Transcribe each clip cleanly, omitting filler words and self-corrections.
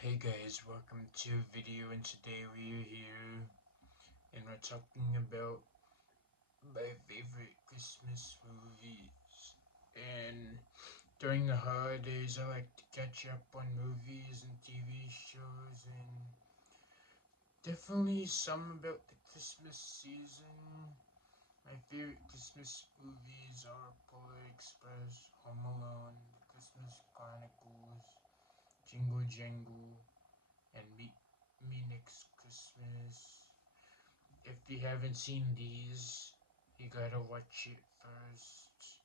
Hey guys, welcome to a video, and today we are here and we're talking about my favorite Christmas movies. And during the holidays I like to catch up on movies and TV shows, and definitely some about the Christmas season. My favorite Christmas movies are Polar Express, Home Alone, The Christmas Chronicles, Jingle Jangle, and Me Next Christmas. If you haven't seen these, you gotta watch it first.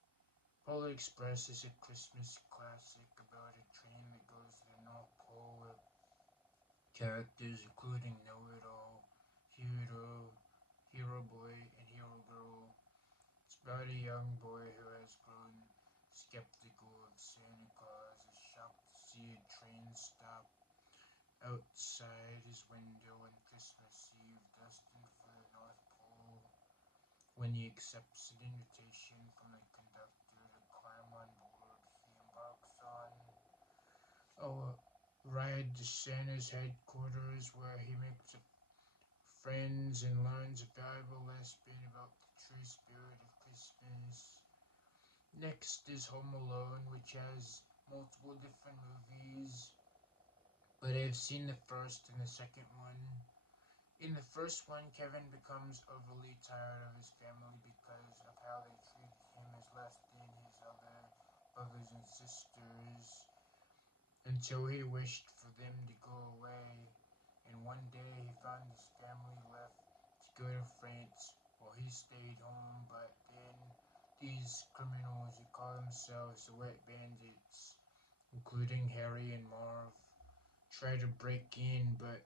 Polar Express is a Christmas classic about a train that goes to the North Pole with characters including Know-It-All, Hero, Hero Boy, and Hero Girl. It's about a young boy who has grown skeptical of Santa Claus, is shocked to see a train stop outside his window on Christmas Eve, destined for the North Pole. When he accepts an invitation from the conductor to climb on board, he embarks on a ride to Santa's headquarters, where he makes friends and learns a valuable lesson about the true spirit of Christmas. Next is Home Alone, which has multiple different movies, but I've seen the first and the second one. In the first one, Kevin becomes overly tired of his family because of how they treat him as less than his other brothers and sisters, until he wished for them to go away. And one day he found his family left to go to France while he stayed home, but then these criminals who call themselves the Wet Bandits, including Harry and Marv, try to break in, but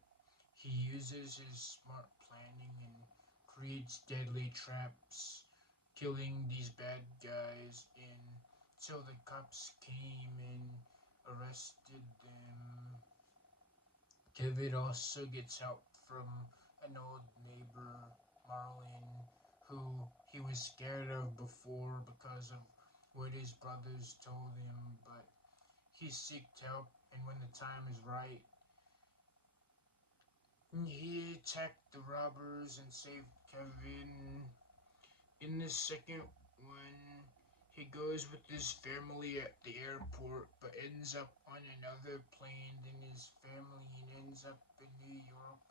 he uses his smart planning and creates deadly traps, killing these bad guys until the cops came and arrested them. Kevin also gets help from an old neighbor, Marlin, who he was scared of before because of what his brothers told him, but he seeked help, and when the time is right, he attacked the robbers and saved Kevin. In the second one, he goes with his family at the airport, but ends up on another plane than his family and ends up in New York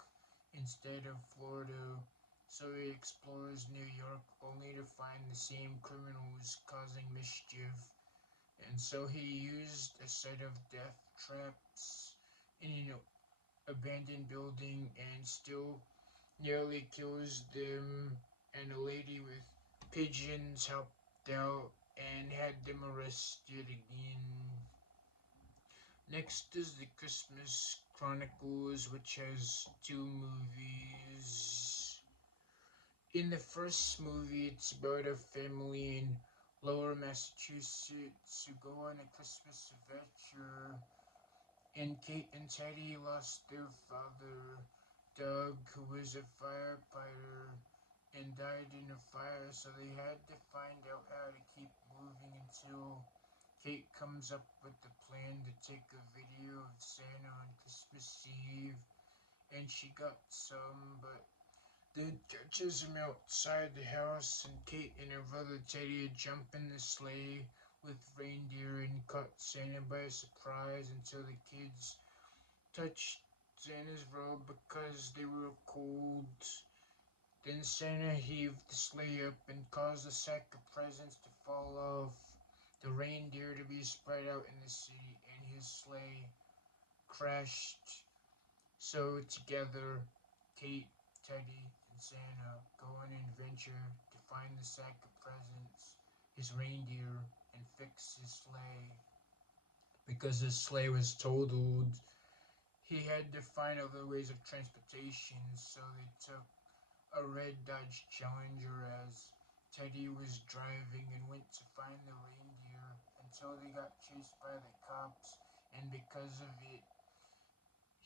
instead of Florida. So he explores New York only to find the same criminals causing mischief. And so he used a set of death traps in an abandoned building and still nearly kills them, and a lady with pigeons helped out and had them arrested again. Next is the Christmas Chronicles, which has two movies. In the first movie, it's about a family in Lower Massachusetts who go on a Christmas adventure, and Kate and Teddy lost their father, Doug, who was a firefighter and died in a fire, so they had to find out how to keep moving until Kate comes up with the plan to take a video of Santa on Christmas Eve, and she got some, but the catches him outside the house, and Kate and her brother Teddy jump in the sleigh with reindeer and caught Santa by surprise until the kids touched Santa's robe because they were cold. Then Santa heaved the sleigh up and caused a sack of presents to fall off, the reindeer to be spread out in the city, and his sleigh crashed. So together, Kate, Teddy, and Santa go on an adventure to find the sack of presents, his reindeer, and fix his sleigh. Because his sleigh was totaled, he had to find other ways of transportation, so they took a red Dodge Challenger as Teddy was driving and went to find the reindeer until they got chased by the cops, and because of it,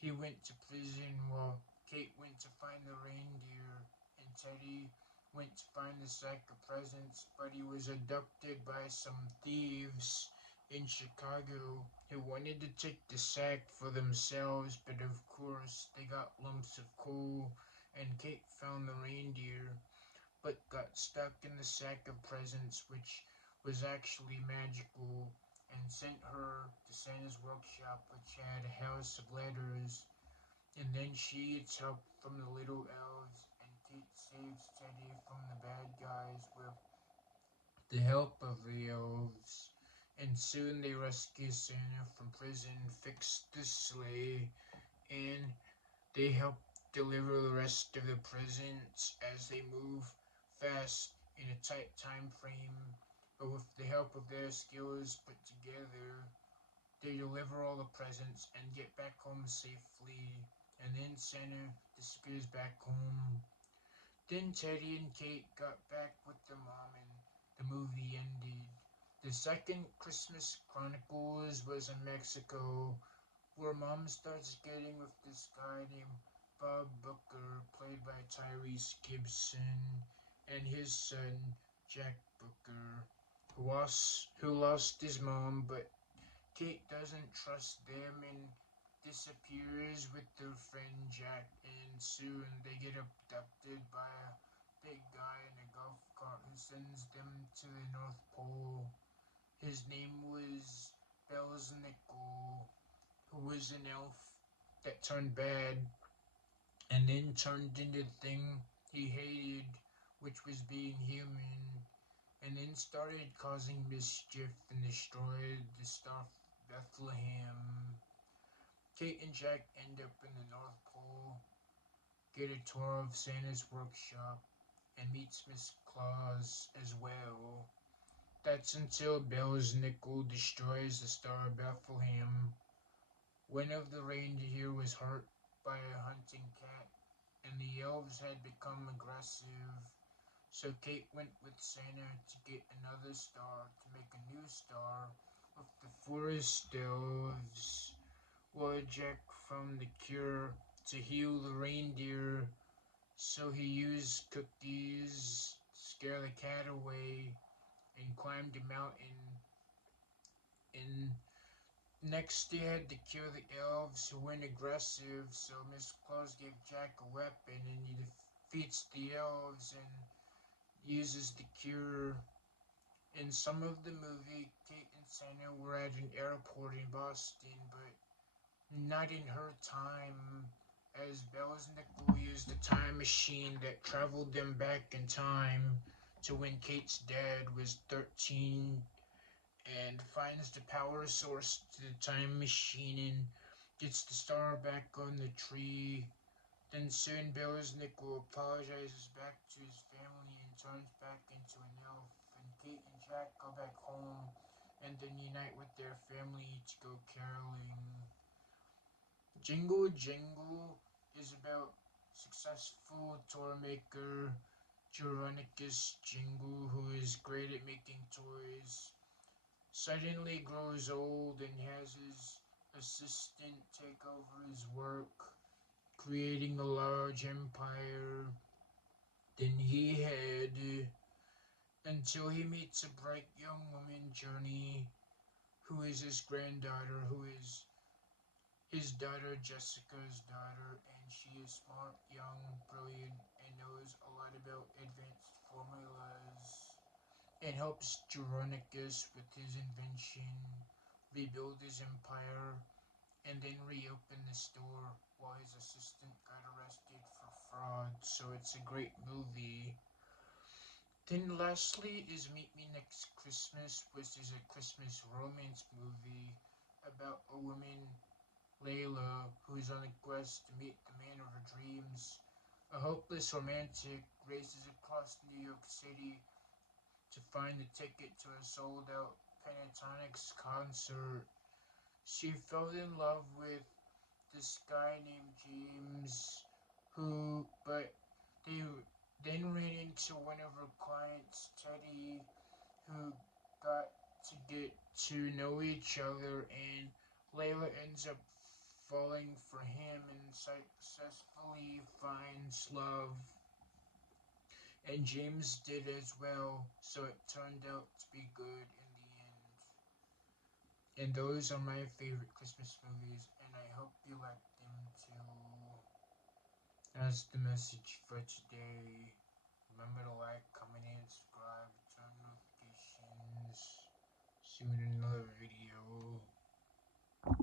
he went to prison while Kate went to find the reindeer, and Teddy went to find the sack of presents, but he was abducted by some thieves in Chicago who wanted to take the sack for themselves, but of course they got lumps of coal, and Kate found the reindeer, but got stuck in the sack of presents, which was actually magical, and sent her to Santa's workshop, which had a house of letters. And then she gets help from the little elves, and Kate saves Teddy from the bad guys with the help of the elves. And soon they rescue Santa from prison, fix the sleigh, and they help deliver the rest of the presents as they move fast in a tight time frame. But with the help of their skills put together, they deliver all the presents and get back home safely. And then Santa disappears back home. Then Teddy and Kate got back with their mom and the movie ended. The second Christmas Chronicles was in Mexico, where mom starts getting with this guy named Bob Booker, played by Tyrese Gibson, and his son Jack Booker, who lost his mom, but Kate doesn't trust them and disappears with their friend Jack, and soon they get abducted by a big guy in a golf cart who sends them to the North Pole. His name was Belznickel, who was an elf that turned bad and then turned into the thing he hated, which was being human, and then started causing mischief and destroyed the Star of Bethlehem. Kate and Jack end up in the North Pole, get a tour of Santa's workshop, and meets Miss Claus as well. That's until Bell's Nickel destroys the Star of Bethlehem. One of the reindeer was hurt by a hunting cat, and the elves had become aggressive. So Kate went with Santa to get another star to make a new star with the forest elves. While Jack found the cure to heal the reindeer, so he used cookies to scare the cat away and climbed a mountain. And next they had to kill the elves who went aggressive, so Miss Claus gave Jack a weapon and he defeats the elves and uses the cure. In some of the movie, Kate and Santa were at an airport in Boston, but not in her time, as Belznickel used a time machine that traveled them back in time to when Kate's dad was 13, and finds the power source to the time machine and gets the star back on the tree. Then soon Belznickel apologizes back to his family and turns back into an elf, and Kate and Jack go back home and then unite with their family to go caroling. Jingle Jingle is about successful toy maker Jeronicus Jingle, who is great at making toys, suddenly grows old and has his assistant take over his work, creating a large empire than he had, until he meets a bright young woman, Journey, who is his granddaughter, who is his daughter, Jessica's daughter, and she is smart, young, brilliant, and knows a lot about advanced formulas, and helps Jeronicus with his invention, rebuild his empire, and then reopen the store while his assistant got arrested for fraud. So it's a great movie. Then lastly is Meet Me Next Christmas, which is a Christmas romance movie about a woman, Layla, who is on a quest to meet the man of her dreams. A hopeless romantic races across New York City to find a ticket to a sold-out Pentatonix concert. She fell in love with this guy named James, but they then ran into one of her clients, Teddy, who got to get to know each other, and Layla ends up falling for him and successfully finds love. And James did as well, so it turned out to be good in the end. And those are my favorite Christmas movies, and I hope you like them too. That's the message for today. Remember to like, comment, and subscribe, turn notifications. See you in the